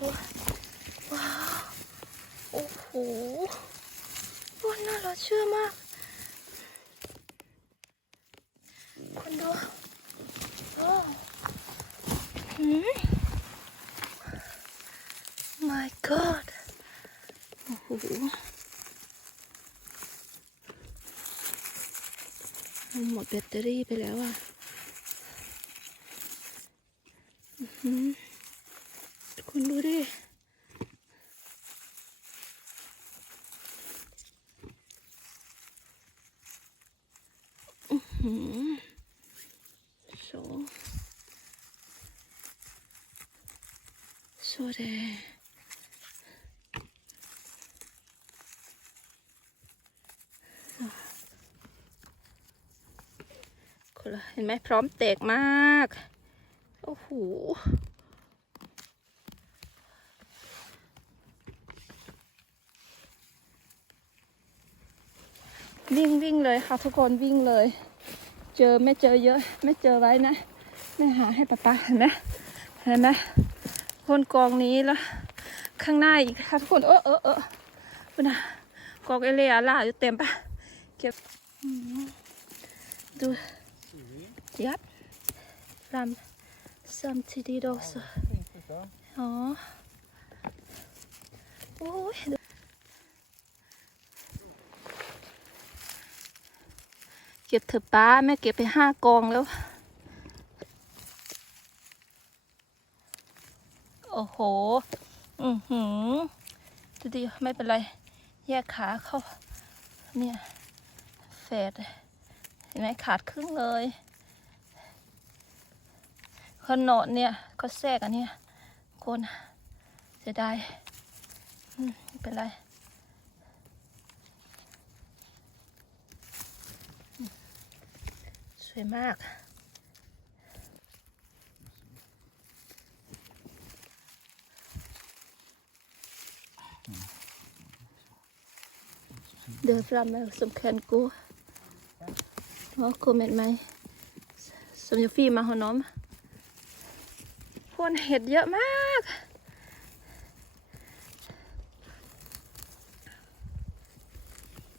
ดูว้าวโอ้โหว้าน่ารักเชื่อมากคนดูโอ้หืม my god โอ้โหมันหมดแบตเตอรี่ไปแล้วอะ อือหือ คุณดูดิหืมโซโซเดคนละเห็นไหมพร้อมแตกมาก โอ้โห วิ่งวิ่งเลยค่ะทุกคนวิ่งเลย เจอไม่เจอเยอะ ไม่เจอไว้นะไม่หาให้ป๊าป๊าเห็นไหมเห็นไหมคนกองนี้แล้ว ข้างหน้าอีกค่ะทุกคนเออเออเออดูนะกองเอเลียล่าอยู่เต็มปะเก็บดูยับรำซัมทีดีดอกสอ๋อโอ้ยดูเก็บเถอะป้าแม่เก็บไปห้ากองแล้ว โอ้โห อือหือดูดิไม่เป็นไร แยกขาเข้า เนี่ยเฟดเห็นไหมขาดครึ่งเลยขนอนเนี่ยเขาแทรกอันเนี้ยคนเสียดายอืมไม่เป็นไรอืมส วยมาก Đưa ra mà sum khen cô Nó comment mày Sum your feet มาหอน้อมพวนเห็ดเยอะมาก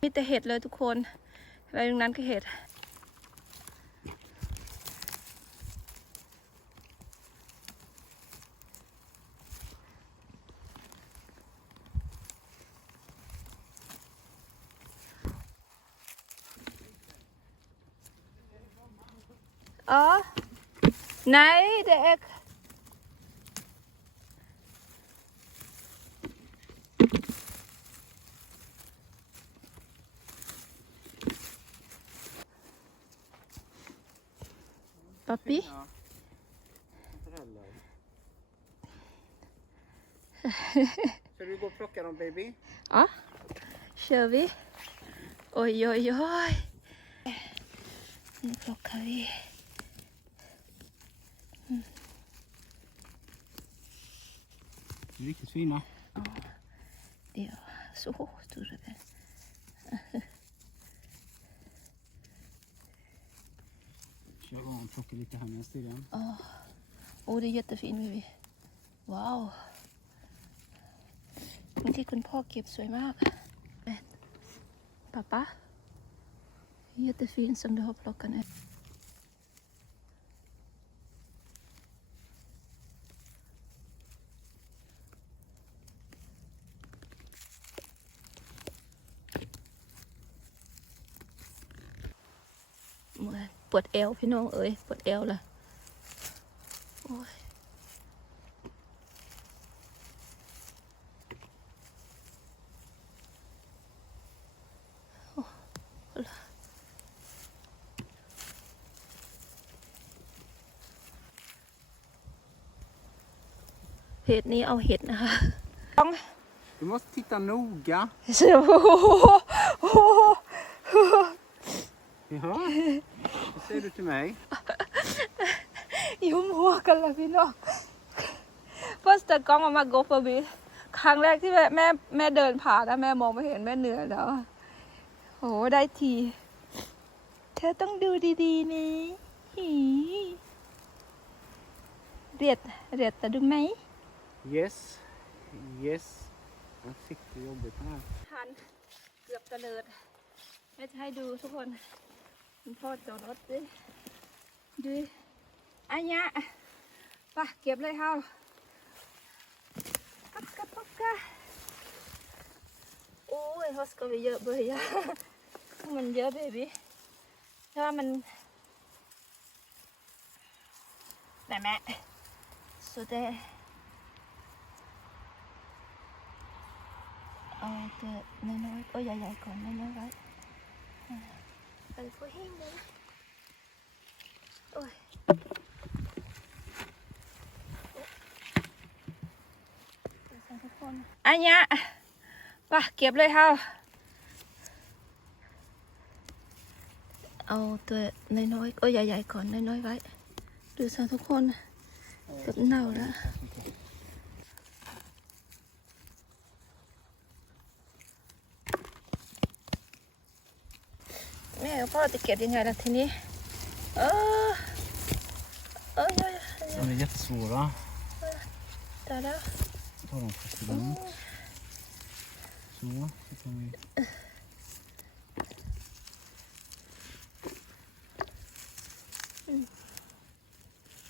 มีแต่เห็ดเลยทุกคนไปตรงนั้นก็เห็ด Ja. Nej, det är... Pappi? Ska du gå och plocka dem baby? Ja, kör vi. Oj, oj, oj. Nu plockar vi. Riktigt fina. Ja, så stora är Kör igång och plocka lite här medan tiden. Åh, oh, det är jättefin Vivi. Wow. ที่คุณพ่อเก็บสวยมากป๊าป๊า Jättefin som du har plockat Ner. Ôi, ปวดเอวพี่น้องเอ้ยปวดเอวละโอ้ยโอ้เอาล่ะเห็ดนี้เอาเห็ดนะคะ Du måste titta noga. โอ้โห Jaha. Vad säger du till mig? ยุ่มหัวกันละพี่น้อง Första gången man går förbi ครั้งแรกที่แม่แม่แม่เดินผ่านนะแม่มองไม่เห็นแม่เหนื่อยแล้วอะโอ้ได้ที เธอต้องดูดีๆนี่หีเรียดเรียดแต่ดูไหม Yes. Yes. Jag fick det jobbigt här. ทันเกือบเตลิดแม่จะให้ดูทุกคน คุณพ่อจอดรถดิดูอันยะไปเก็บเลยเฮาปักกะปักกะโอ้ยฮอสก็ไปเยอะเบยอะมันเยอะเบบี้ถ้ามันไหนแม่สุดเดเอาตัวน้อยๆก็ใหญ่ๆก่อนน้อยๆไว้ อ่าไปก็แห้งเลยนะโอ้ยทุกคนอันเนี้ยไปเก็บเลยเฮาเอาตัวน้อยๆก็ใหญ่ๆก่อนน้อยๆไว้ ดูซะทุกคนเกับเน่าแล้ว แม่กับพ่อจะเก็บยังไงล่ะทีนี้ เออเออเออเออ De är jättesvåra. ตายแล้ว Ta dem först lugnt. Så, så kan vi...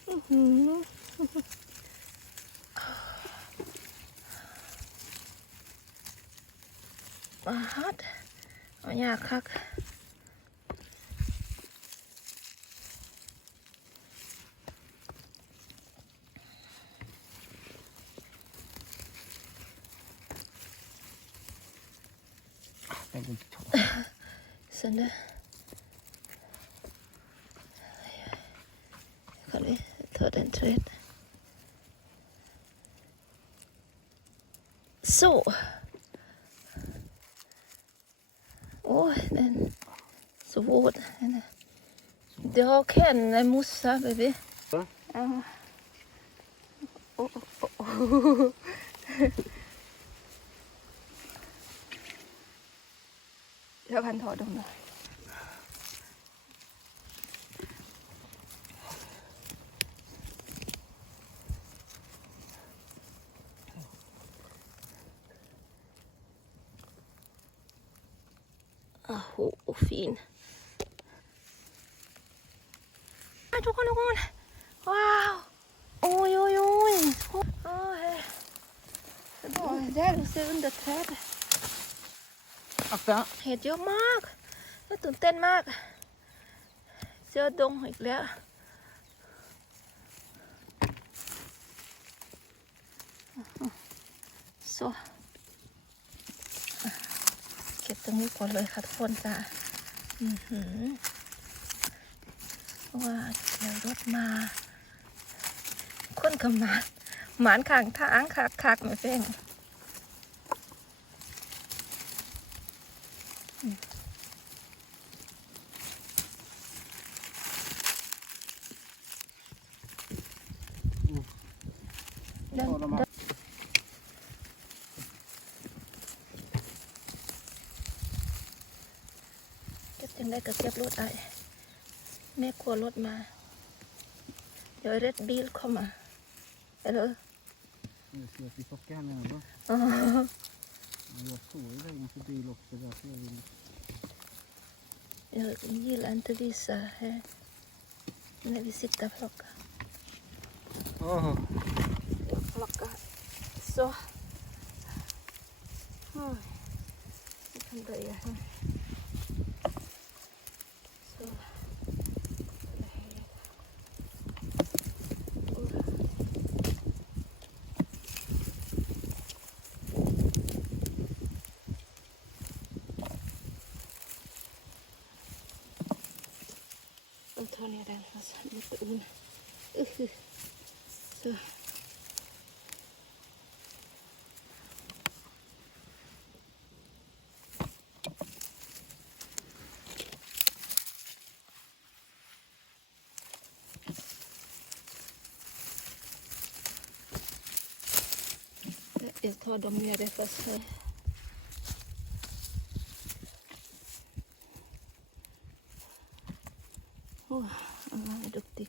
อื้อหือบา Den vill inte ta. Sen du. Kan vi ta den tröjan? Så. Åh, den så vård. Det har Kenne mossa, baby. Ja. Oh, oh, oh. Jag kan ta dem då. Åh, oh, fin. Aj, ทุกคนทุกคนว้าวโอ้ยโอ้ยโอ้ยโอ้ยdet var där du ser under Trädet Akta! เห็ดเยอะมากน่าตื่นเต้นมากเสื้อดงอีกแล้วโซเก็บตรงนี้ก่อนเลยค่ะทุกคนจ้ะอือหือเพราะว่าเดี๋ยวรถมาคนกับหมานหมานข้างทางคักคักไม่เป้ง เก็บถึงได้กับเก็บรถไอแม่กลัวรถมา เดี๋ยวเรดบิลเข้ามาเออเสียที่ตกแก้มเลยเหรอหยสวยเลยมันจะดีหลบจะแบบนี้ Jag gillar inte vissa när vi sitter och แล้วก็โซ่ทำได้ยังโซ่ตัวนี้ได้ภาษาญี่ปุ่น ska ta dem nere först. Här. Oh, han är duktig.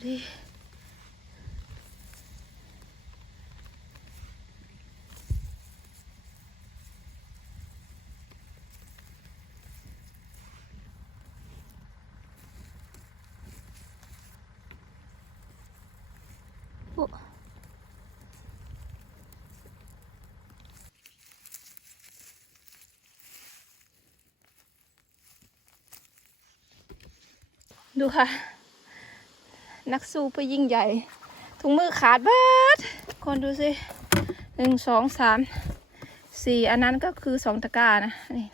Det ดูค่ะ นักสู้เพื่อยิ่งใหญ่ ถุงมือขาดบาดคนดูสิหนึ่งสองสามสี่อันนั้นก็คือสองตะกร้านะนี่